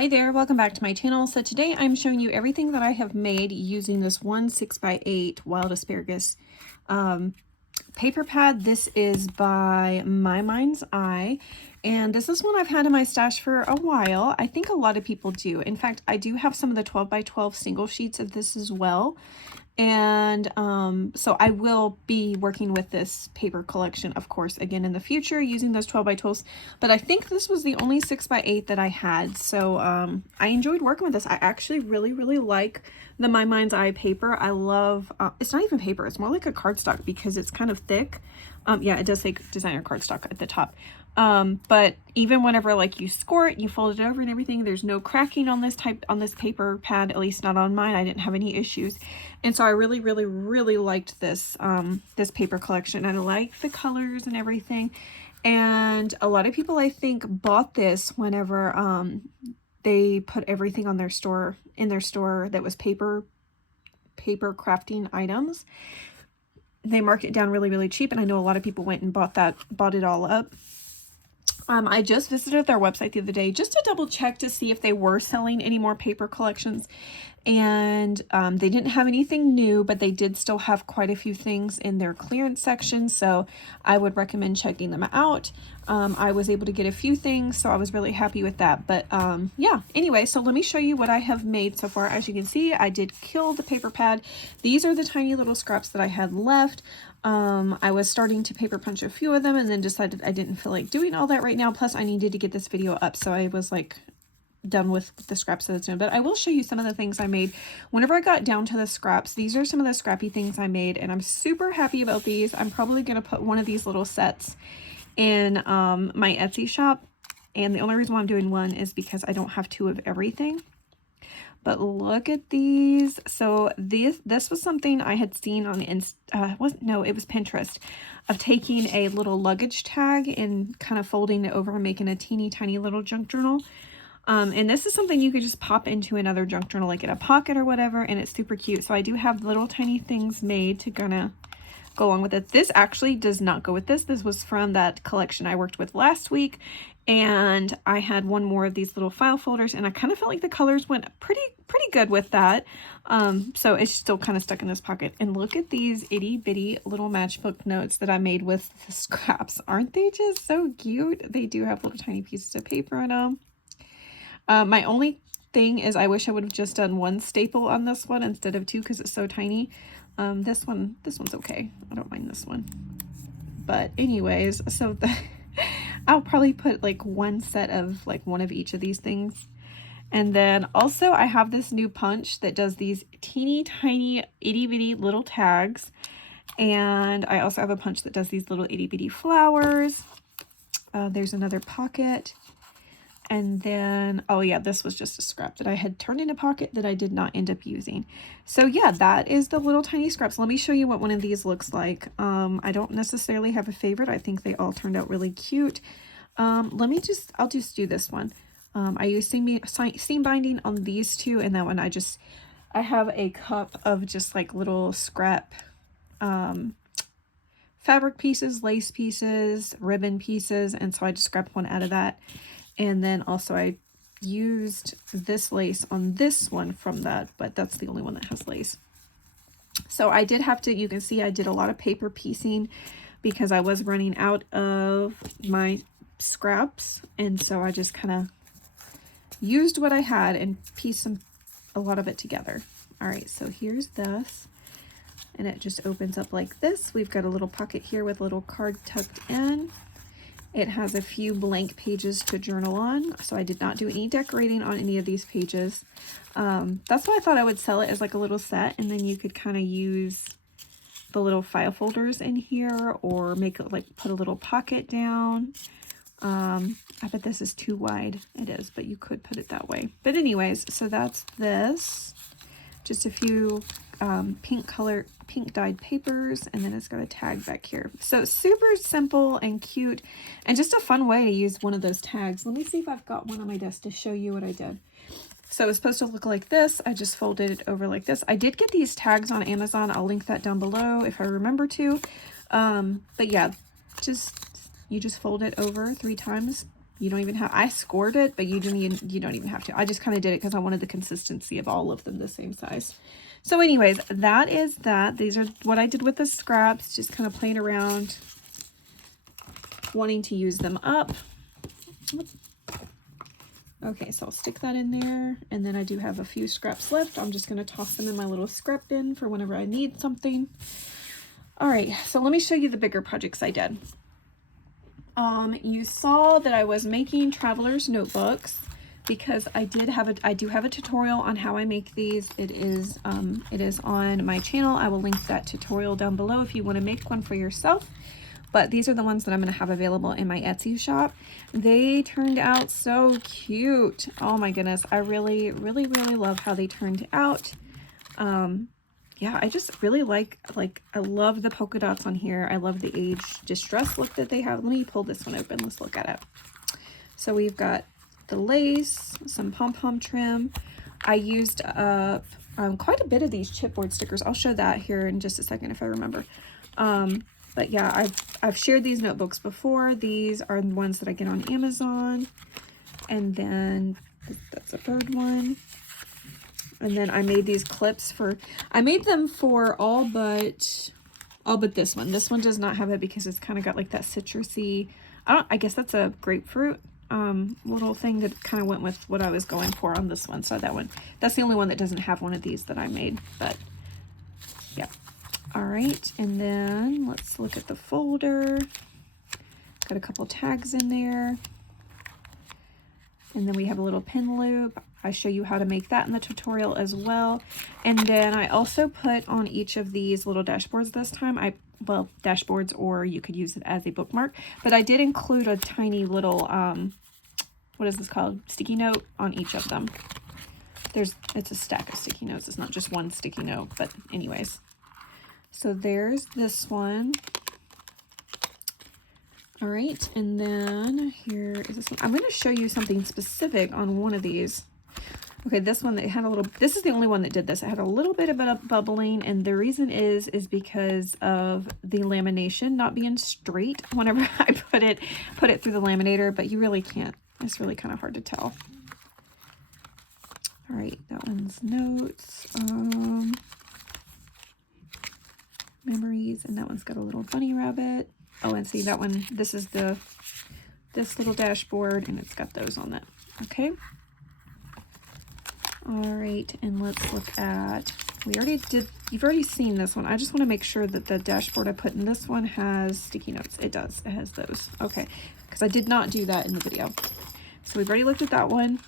Hi there, welcome back to my channel. So today I'm showing you everything that I have made using this one 6x8 wild asparagus paper pad. This is by My Mind's Eye, and this is one I've had in my stash for a while. I think a lot of people do. In fact, I do have some of the 12x12 single sheets of this as well. And so I will be working with this paper collection, of course, again in the future using those 12x12s. But I think this was the only 6x8 that I had. So I enjoyed working with this. I actually really like the My Mind's Eye paper. I love, it's not even paper, it's more like a cardstock because it's kind of thick. Yeah, it does say designer cardstock at the top. But even whenever like you score it, you fold it over and everything, there's no cracking on this paper pad, at least not on mine. I didn't have any issues. And so I really liked this, this paper collection. And I like the colors and everything. And a lot of people, I think, bought this whenever, they put everything on their store, in their store that was paper crafting items. They marked it down really cheap. And I know a lot of people went and bought it all up. I just visited their website the other day just to double check to see if they were selling any more paper collections. And they didn't have anything new, but they did still have quite a few things in their clearance section. So I would recommend checking them out. I was able to get a few things, so I was really happy with that. But yeah, anyway, so let me show you what I have made so far. As you can see, I did kill the paper pad. These are the tiny little scraps that I had left. I was starting to paper punch a few of them and then decided I didn't feel like doing all that right now. Plus I needed to get this video up. So I was like done with the scraps that it's doing, but I will show you some of the things I made whenever I got down to the scraps. These are some of the scrappy things I made and I'm super happy about these. I'm probably going to put one of these little sets in my Etsy shop. And the only reason why I'm doing one is because I don't have two of everything. But look at these. So this was something I had seen on it was Pinterest, of taking a little luggage tag and kind of folding it over and making a teeny tiny little junk journal. And this is something you could just pop into another junk journal, like in a pocket or whatever, and it's super cute. So I do have little tiny things made to gonna go along with it. This actually does not go with this. This was from that collection I worked with last week. And I had one more of these little file folders, and I kind of felt like the colors went pretty good with that. So it's still kind of stuck in this pocket. And look at these itty bitty little matchbook notes that I made with the scraps. Aren't they just so cute? They do have little tiny pieces of paper in them. My only thing is I wish I would have just done one staple on this one instead of two because it's so tiny. This one's okay. I don't mind this one. But anyways, so I'll probably put like one set of like one of each of these things. And then also I have this new punch that does these teeny tiny itty bitty little tags. And I also have a punch that does these little itty bitty flowers. There's another pocket. And then, oh yeah, this was just a scrap that I had turned in a pocket that I did not end up using. So yeah, that is the little tiny scraps. Let me show you what one of these looks like. I don't necessarily have a favorite. I think they all turned out really cute. I'll just do this one. I use seam binding on these two, and that one I have a cup of just like little scrap fabric pieces, lace pieces, ribbon pieces, and so I just grabbed one out of that. And then also I used this lace on this one from that, but that's the only one that has lace. So I did have to, you can see I did a lot of paper piecing because I was running out of my scraps. And so I just kind of used what I had and pieced a lot of it together. All right, so here's this. And it just opens up like this. We've got a little pocket here with a little card tucked in. It has a few blank pages to journal on, so I did not do any decorating on any of these pages. That's why I thought I would sell it as like a little set, and then you could kind of use the little file folders in here or make it like put a little pocket down. I bet this is too wide. It is, but you could put it that way. But anyways, so that's this. Just a few pink dyed papers, and then it's got a tag back here. So super simple and cute, and just a fun way to use one of those tags. Let me see if I've got one on my desk to show you what I did. So it's supposed to look like this. I just folded it over like this. I did get these tags on Amazon. I'll link that down below if I remember to. But yeah, you just fold it over 3 times You don't even have, I scored it, but you don't even have to. I just kind of did it because I wanted the consistency of all of them the same size. So anyways, that is that. These are what I did with the scraps, just kind of playing around, wanting to use them up. Okay, so I'll stick that in there, and then I do have a few scraps left. I'm just going to toss them in my little scrap bin for whenever I need something. All right, so let me show you the bigger projects I did. You saw that I was making traveler's notebooks because I do have a tutorial on how I make these. It is on my channel. I will link that tutorial down below if you want to make one for yourself. But these are the ones that I'm going to have available in my Etsy shop. They turned out so cute. Oh my goodness. I really, really, really love how they turned out. Yeah, I just really like, I love the polka dots on here. I love the age distress look that they have. Let me pull this one open. Let's look at it. So we've got the lace, some pom-pom trim. I used up quite a bit of these chipboard stickers. I'll show that here in just a second if I remember. But yeah, I've shared these notebooks before. These are the ones that I get on Amazon. And then that's a third one. And then I made these clips I made them for all but this one. This one does not have it because it's kind of got like that citrusy, I guess that's a grapefruit little thing that kind of went with what I was going for on this one. So that's the only one that doesn't have one of these that I made, but yeah. All right, and then let's look at the folder. Got a couple tags in there. And then we have a little pin loop. I show you how to make that in the tutorial as well. And then I also put on each of these little dashboards this time. Well, dashboards, or you could use it as a bookmark. But I did include a tiny little, what is this called? Sticky note on each of them. It's a stack of sticky notes. It's not just one sticky note, but anyways. So there's this one. All right, and then here is this one. I'm going to show you something specific on one of these. Okay, this one that had a little, this is the only one that did this. It had a little bit of bubbling, and the reason is because of the lamination not being straight whenever I put it through the laminator, but you really can't. It's really kind of hard to tell. All right, that one's notes. Memories, and that one's got a little bunny rabbit. Oh, and see that one, this little dashboard, and it's got those on it. Okay. All right, and let's look at, you've already seen this one. I just want to make sure that the dashboard I put in this one has sticky notes. It does, it has those. Okay, because I did not do that in the video. So we've already looked at that one.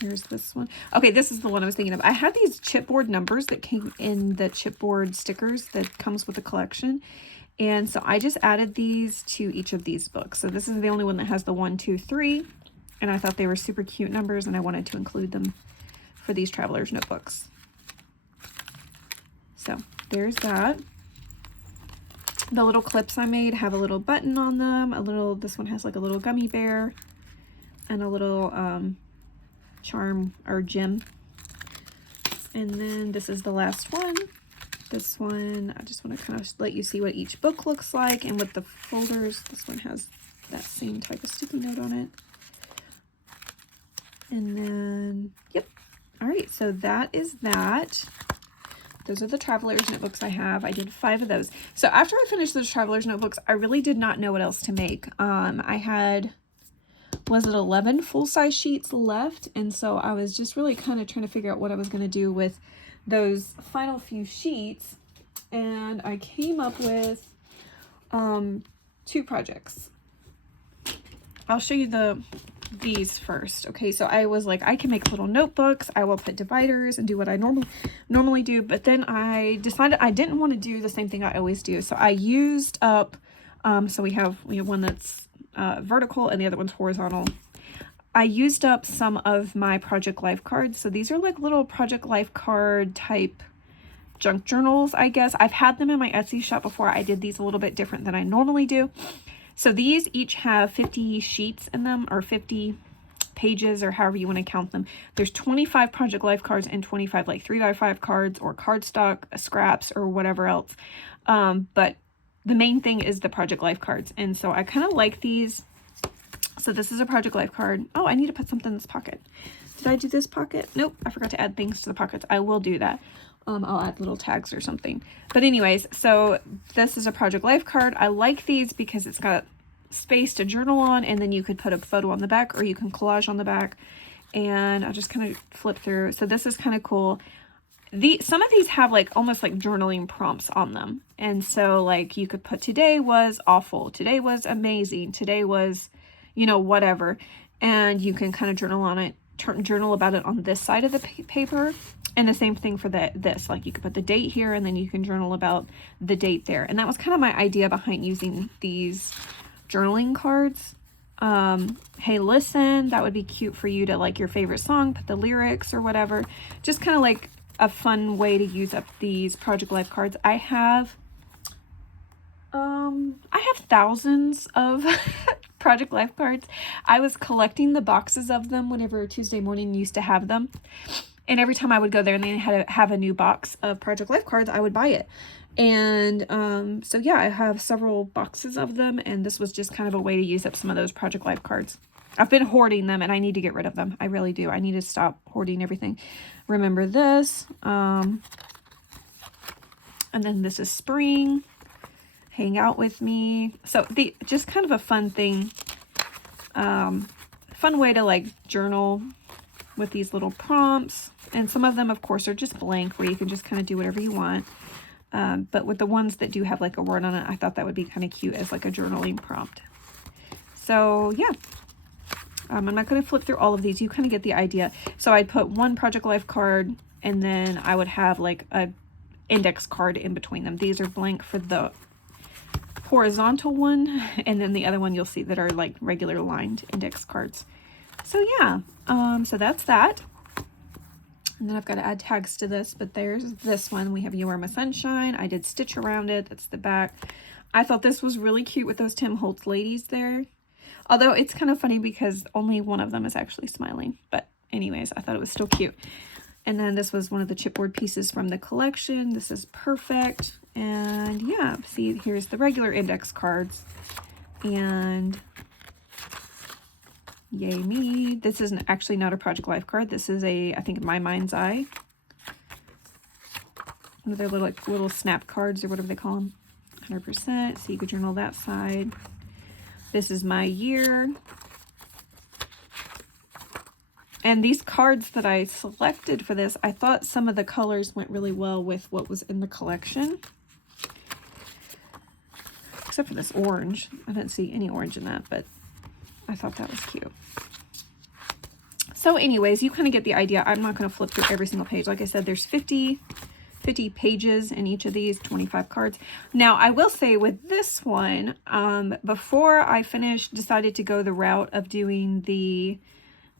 Here's this one. Okay, this is the one I was thinking of. I had these chipboard numbers that came in the chipboard stickers that comes with the collection. And so I just added these to each of these books. So this is the only one that has the 1, 2, 3. And I thought they were super cute numbers, and I wanted to include them for these traveler's notebooks. So there's that. The little clips I made have a little button on them. This one has like a little gummy bear and a little charm or gem. And then this is the last one. This one, I just want to kind of let you see what each book looks like, and with the folders, this one has that same type of sticky note on it. And then, yep. All right, so that is that. Those are the traveler's notebooks I have. I did 5 of those. So after I finished those traveler's notebooks, I really did not know what else to make. I had, was it 11 full-size sheets left? And so I was just really kind of trying to figure out what I was going to do with those final few sheets. And I came up with 2 projects. I'll show you these first. Okay, so I was like, I can make little notebooks. I will put dividers and do what I normally do. But then I decided I didn't want to do the same thing I always do. So I used up, so we have one that's vertical and the other one's horizontal. I used up some of my Project Life cards. So these are like little Project Life card type junk journals, I guess. I've had them in my Etsy shop before. I did these a little bit different than I normally do. So these each have 50 sheets in them, or 50 pages, or however you want to count them. There's 25 Project Life cards and 25 like 3x5 cards or cardstock, scraps, or whatever else. But the main thing is the Project Life cards. And so I kind of like these So this is a Project Life card. Oh, I need to put something in this pocket. Did I do this pocket? Nope, I forgot to add things to the pockets. I will do that. I'll add little tags or something. But anyways, so this is a Project Life card. I like these because it's got space to journal on, and then you could put a photo on the back, or you can collage on the back. And I'll just kind of flip through. So this is kind of cool. Some of these have like almost like journaling prompts on them. And so like you could put today was awful, today was amazing, today was, you know, whatever. And you can kind of journal on it, journal about it on this side of the paper. And the same thing for this, like you could put the date here, and then you can journal about the date there. And that was kind of my idea behind using these journaling cards. Hey, listen, that would be cute for you to like your favorite song, put the lyrics or whatever. Just kind of like a fun way to use up these Project Life cards. I have thousands of Project Life cards. I was collecting the boxes of them whenever Tuesday Morning used to have them. And every time I would go there and they had to have a new box of Project Life cards, I would buy it. And so yeah, I have several boxes of them, and this was just kind of a way to use up some of those Project Life cards. I've been hoarding them, and I need to get rid of them. I really do. I need to stop hoarding everything. Remember this. And then this is spring. Hang out with me. So just kind of a fun thing. Fun way to like journal with these little prompts. And some of them, of course, are just blank, where you can just kind of do whatever you want. But with the ones that do have like a word on it, I thought that would be kind of cute as like a journaling prompt. So yeah. I'm not going to flip through all of these. You kind of get the idea. So I'd put one Project Life card, and then I would have like a index card in between them. These are blank for the horizontal one, and then the other one you'll see that are like regular lined index cards. So yeah, so that's that. And then I've got to add tags to this, but there's this one. We have You Are My Sunshine. I did stitch around it. That's the back. I thought this was really cute with those Tim Holtz ladies there. Although it's kind of funny because only one of them is actually smiling. But anyways, I thought it was still cute. And then this was one of the chipboard pieces from the collection. This is perfect. And yeah, see, here's the regular index cards. And yay me. This is actually not a Project Life card. This is I think My Mind's Eye. One of their little snap cards or whatever they call them. 100%. So you could journal that side. This is my year. And these cards that I selected for this, I thought some of the colors went really well with what was in the collection. Except for this orange. I didn't see any orange in that, but I thought that was cute. So anyways, you kind of get the idea. I'm not going to flip through every single page. Like I said, there's 50 pages in each of these, 25 cards. Now, I will say with this one, before I decided to go the route of doing the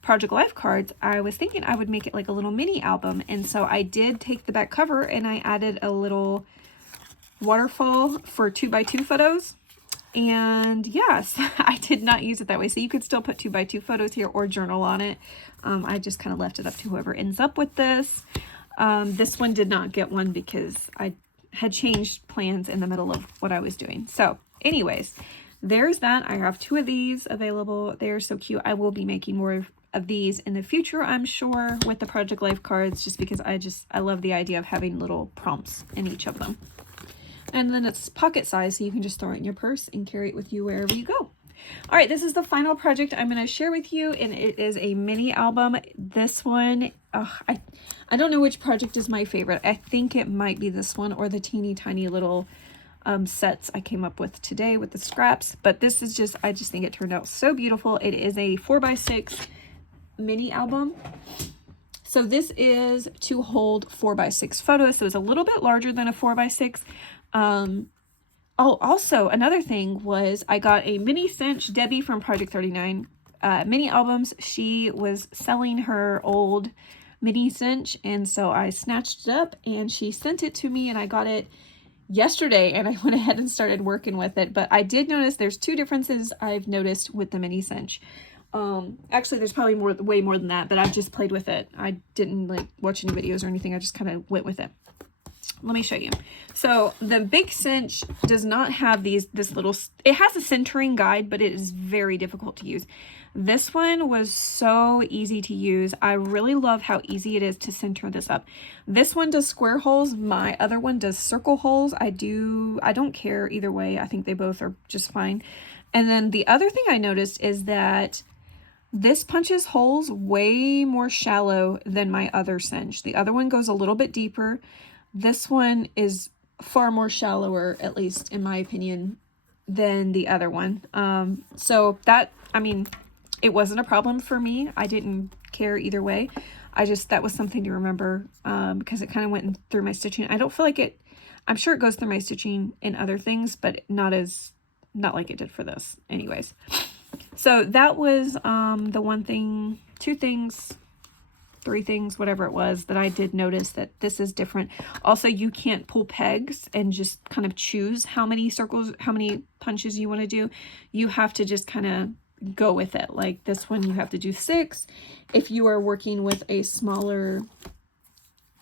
Project Life cards, I was thinking I would make it like a little mini album. And so I did take the back cover and I added a little waterfall for 2x2 photos. And yes, I did not use it that way. So you could still put 2x2 photos here or journal on it. I just kind of left it up to whoever ends up with this. This one did not get one because I had changed plans in the middle of what I was doing. So anyways, there's that. I have 2 of these available. They're so cute. I will be making more of these in the future, I'm sure, with the Project Life cards, just because I love the idea of having little prompts in each of them. And then it's pocket size, so you can just throw it in your purse and carry it with you wherever you go. All right, this is the final project I'm going to share with you, and it is a mini album. This one, I don't know which project is my favorite. I think it might be this one or the teeny tiny little sets I came up with today with the scraps. But this is just, I just think it turned out so beautiful. It is a 4x6 mini album. So this is to hold 4x6 photos. So it's a little bit larger than a 4x6. Oh, also another thing was I got a mini cinch. Debbie from Project 39 mini albums. She was selling her old mini cinch, and so I snatched it up and she sent it to me, and I got it yesterday, and I went ahead and started working with it. But I did notice there's 2 differences I've noticed with the mini cinch. Actually, there's probably way more than that, but I've just played with it. I didn't like watch any videos or anything. I just kind of went with it. let me show you. So the Big Cinch does not have this little, it has a centering guide, but it is very difficult to use. This one was so easy to use. I really love how easy it is to center this up. This one does square holes. My other one does circle holes. I don't care either way. I think they both are just fine. And then the other thing I noticed is that this punches holes way more shallow than my other cinch. The other one goes a little bit deeper. This one is far more shallower, at least in my opinion, than the other one. So that, I mean, it wasn't a problem for me. I didn't care either way. That was something to remember because it kind of went through my stitching. I don't feel like it, I'm sure it goes through my stitching in other things, but not like it did for this. Anyways, so that was the one thing, two things, three things, whatever it was, that I did notice that this is different. Also, you can't pull pegs and just kind of choose how many circles, how many punches you want to do. You have to just kind of go with it. Like this one, you have to do 6. If you are working with a smaller,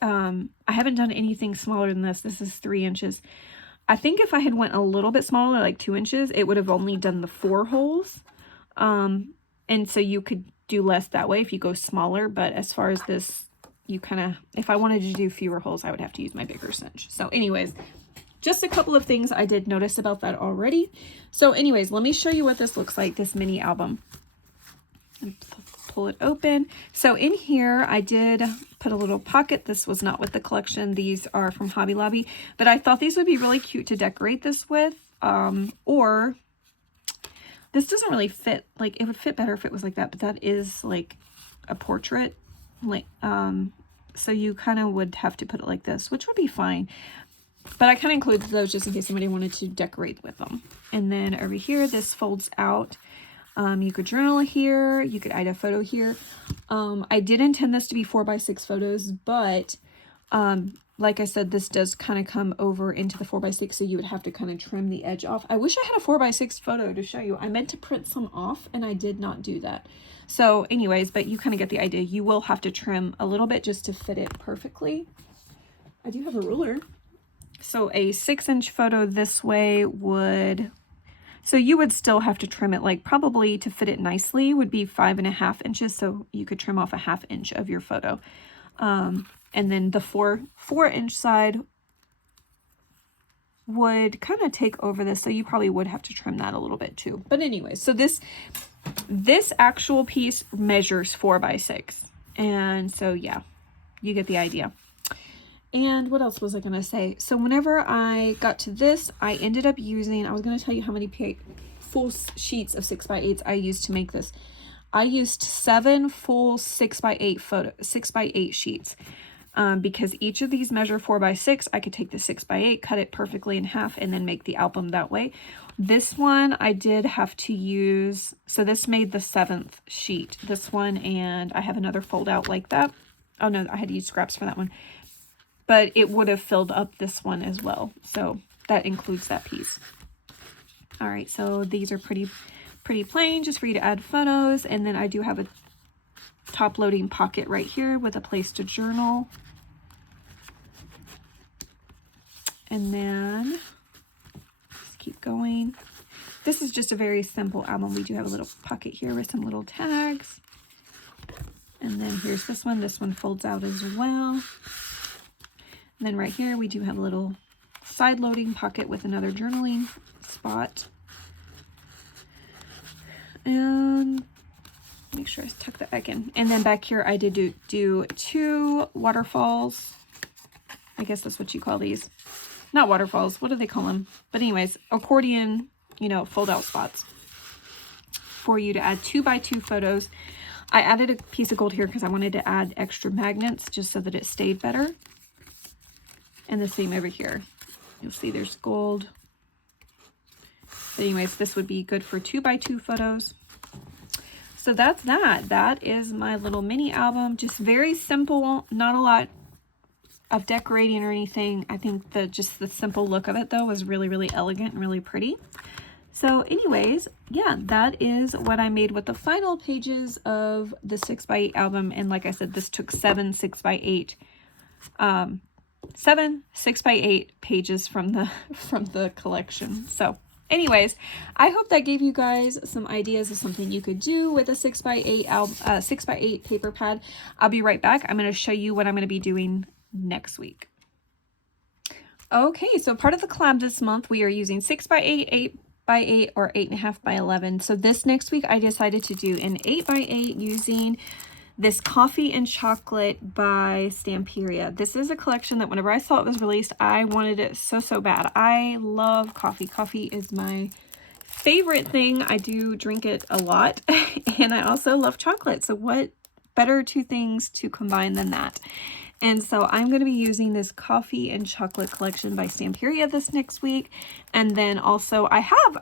I haven't done anything smaller than this. This is 3 inches. I think if I had went a little bit smaller, like 2 inches, it would have only done the 4 holes. And so you could do less that way if you go smaller. But as far as this, you kind of, if I wanted to do fewer holes, I would have to use my bigger cinch. So anyways, just a couple of things I did notice about that already. So anyways, let me show you what this looks like, this mini album. And pull it open. So in here, I did put a little pocket. This was not with the collection. These are from Hobby Lobby, but I thought these would be really cute to decorate this with. Or this doesn't really fit, like it would fit better if it was like that, but that is like a portrait. Like, so you kind of would have to put it like this, which would be fine. But I kind of included those just in case somebody wanted to decorate with them. And then over here, this folds out. You could journal here. You could add a photo here. I did intend this to be 4x6 photos, but like I said, this does kind of come over into the 4x6, so you would have to kind of trim the edge off. I wish I had a 4x6 photo to show you. I meant to print some off, and I did not do that. So anyways, but you kind of get the idea. You will have to trim a little bit just to fit it perfectly. I do have a ruler. So a 6-inch photo this way would, so you would still have to trim it, like probably to fit it nicely would be 5.5 inches. So you could trim off a 1/2 inch of your photo. And then the 4-inch side would kind of take over this. So you probably would have to trim that a little bit too. But anyway, so this actual piece measures 4x6. And so, yeah, you get the idea. And what else was I going to say? So whenever I got to this, I ended up using, I was going to tell you how many full sheets of 6x8s I used to make this. I used 7 full 6x8 sheets because each of these measure 4x6. I could take the 6x8, cut it perfectly in half, and then make the album that way. This one I did have to use, so this made the 7th sheet, this one, and I have another fold out like that. Oh no, I had to use scraps for that one. But it would have filled up this one as well. So that includes that piece. All right, so these are pretty plain, just for you to add photos. And then I do have a top loading pocket right here with a place to journal. And then just keep going. This is just a very simple album. We do have a little pocket here with some little tags. And then here's this one. This one folds out as well. And then right here, we do have a little side loading pocket with another journaling spot. And make sure I tuck that back in. And then back here, I did do 2 waterfalls. I guess that's what you call these. Not waterfalls. What do they call them? But anyways, accordion, you know, fold out spots for you to add 2x2 photos. I added a piece of gold here because I wanted to add extra magnets just so that it stayed better. And the same over here. You'll see there's gold. But anyways, this would be good for 2x2 photos. So that's that. That is my little mini album. Just very simple, not a lot of decorating or anything. I think just the simple look of it though was really, really elegant and really pretty. So anyways, yeah, that is what I made with the final pages of the 6x8 album. And like I said, this took 7 6x8 7 6x8 pages from the collection. So anyways, I hope that gave you guys some ideas of something you could do with a 6x8 6x8 paper pad. I'll be right back. I'm going to show you what I'm going to be doing next week. Okay, so part of the collab this month, we are using 6x8, 8x8, or 8.5x11. So this next week, I decided to do an 8x8 using this Coffee and Chocolate by Stamperia. This is a collection that whenever I saw it was released, I wanted it so bad. I love coffee. Coffee is my favorite thing. I do drink it a lot, and I also love chocolate. So what better two things to combine than that? And so I'm going to be using this Coffee and Chocolate collection by Stamperia this next week. And then also I have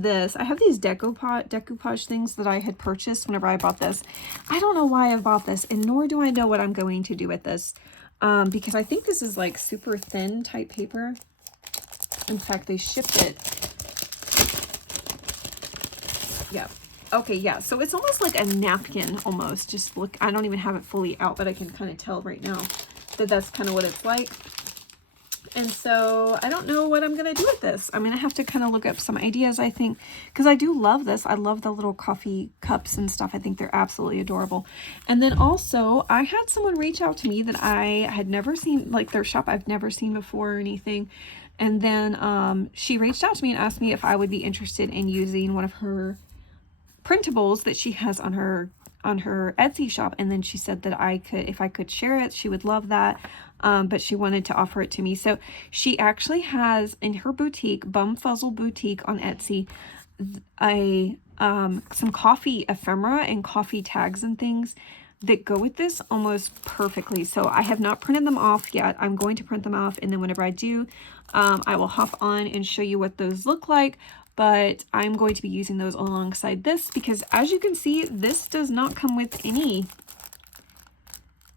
these decoupage things that I had purchased whenever I bought this. I don't know why I bought this, and nor do I know what I'm going to do with this. Because I think this is like super thin type paper. In fact, they shipped it. Yeah. Okay, yeah, so it's almost like a napkin almost. Just look, I don't even have it fully out, but I can kind of tell right now that that's kind of what it's like. And so I don't know what I'm going to do with this. I'm going to have to kind of look up some ideas, I think, because I do love this. I love the little coffee cups and stuff. I think they're absolutely adorable. And then also, I had someone reach out to me that I had never seen, like their shop I've never seen before or anything. And then she reached out to me and asked me if I would be interested in using one of her printables that she has on her Etsy shop. And then she said that if I could share it, she would love that. But she wanted to offer it to me. So she actually has in her boutique, Bumfuzzle Boutique on Etsy, some coffee ephemera and coffee tags and things that go with this almost perfectly. So I have not printed them off yet. I'm going to print them off, and then whenever I do, I will hop on and show you what those look like. But I'm going to be using those alongside this because, as you can see, this does not come with any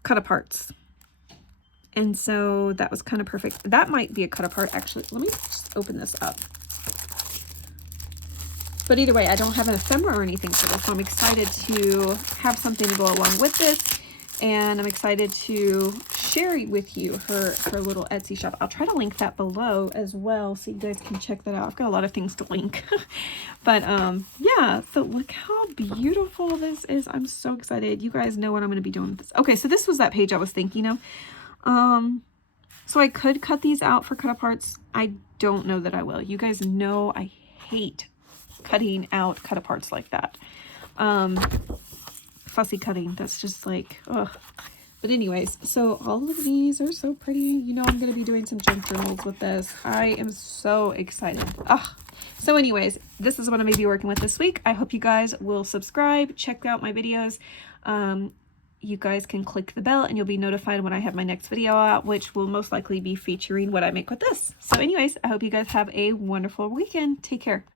cut-aparts. And so that was kind of perfect. That might be a cut-apart, actually. Let me just open this up. But either way, I don't have an ephemera or anything for this, so I'm excited to have something to go along with this. And I'm excited to share with you her little Etsy shop. I'll try to link that below as well so you guys can check that out. I've got a lot of things to link. But yeah, so look how beautiful this is. I'm so excited. You guys know what I'm going to be doing with this. Okay, so this was that page I was thinking of. So I could cut these out for cut aparts. I don't know that I will. You guys know I hate cutting out cut aparts like that. Fussy cutting, that's just like, ugh. But anyways, so all of these are so pretty. You know, I'm going to be doing some junk journals with this. I am so excited. Ugh. So anyways, this is what I'm going to be working with this week. I hope you guys will subscribe, check out my videos. You guys can click the bell and you'll be notified when I have my next video out, which will most likely be featuring what I make with this. So anyways, I hope you guys have a wonderful weekend. Take care.